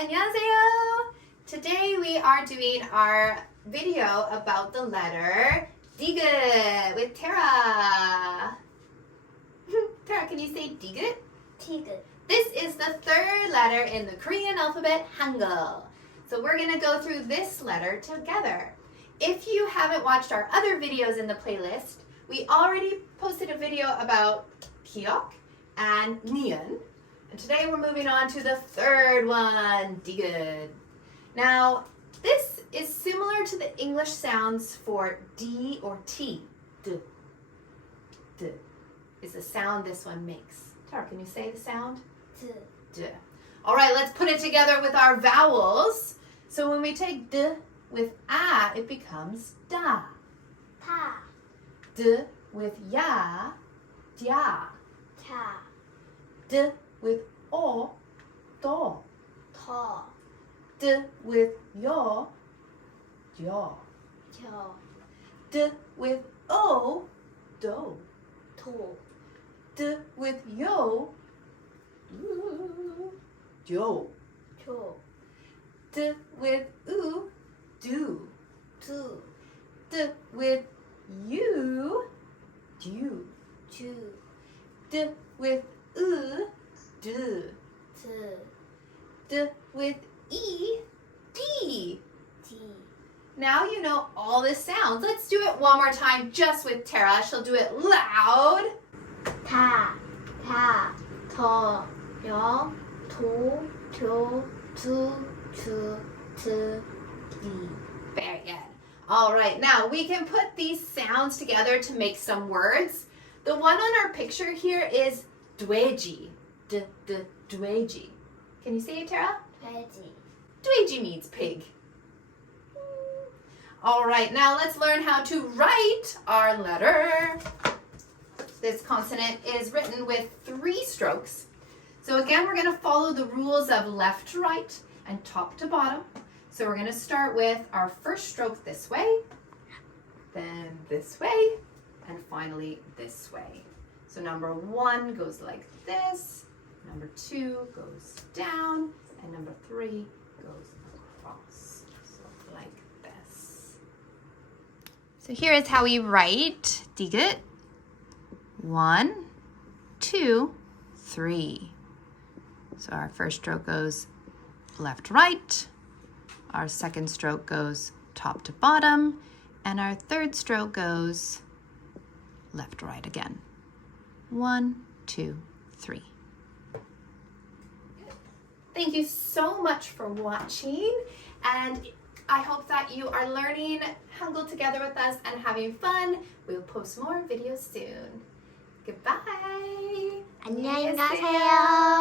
안녕하세요. Today we are doing our video about the letter 디귿 with Tera. Tera, can you say 디귿? 디귿. This is the third letter in the Korean alphabet, Hangul. So we're going to go through this letter together. If you haven't watched our other videos in the playlist, we already posted a video about 기억 and 니은. And today we're moving on to the third one, 디귿. Now, this is similar to the English sounds for D or T. D. D is the sound this one makes. Tara, can you say the sound? D. D. All right, let's put it together with our vowels. So when we take D with A, it becomes da. 타. D with ya, dia. 타. D with O, do. 더. D with yo, yo. 겨. D with O, do. 도. D with yo, yo. 조. D with do. 두. D with do. 주. D with do. 드. D with D. 디. Now you know all the sounds. Let's do it one more time just with Tara. She'll do it loud. 다. 다. 더. 여. 도. 교. 두. 주. 드. 디. Very good. All right, now we can put these sounds together to make some words. The one on our picture here is 돼지. 돼지. Can you say it, Tara? 돼지. 돼지 means pig. All right, now let's learn how to write our letter. This consonant is written with 3 strokes. So again, we're going to follow the rules of left to right and top to bottom. So we're going to start with our first stroke this way, then this way, and finally this way. So number 1 goes like this, number 2 goes down, and number 3 goes across. So like this. So here is how we write 디귿. 1, 2, 3. So our first stroke goes left to right. Our second stroke goes top to bottom, and our third stroke goes left to right again. 1, 2, 3. Thank you so much for watching, and I hope that you are learning Hangul together with us and having fun. We'll post more videos soon. Goodbye. 안녕히 가세요.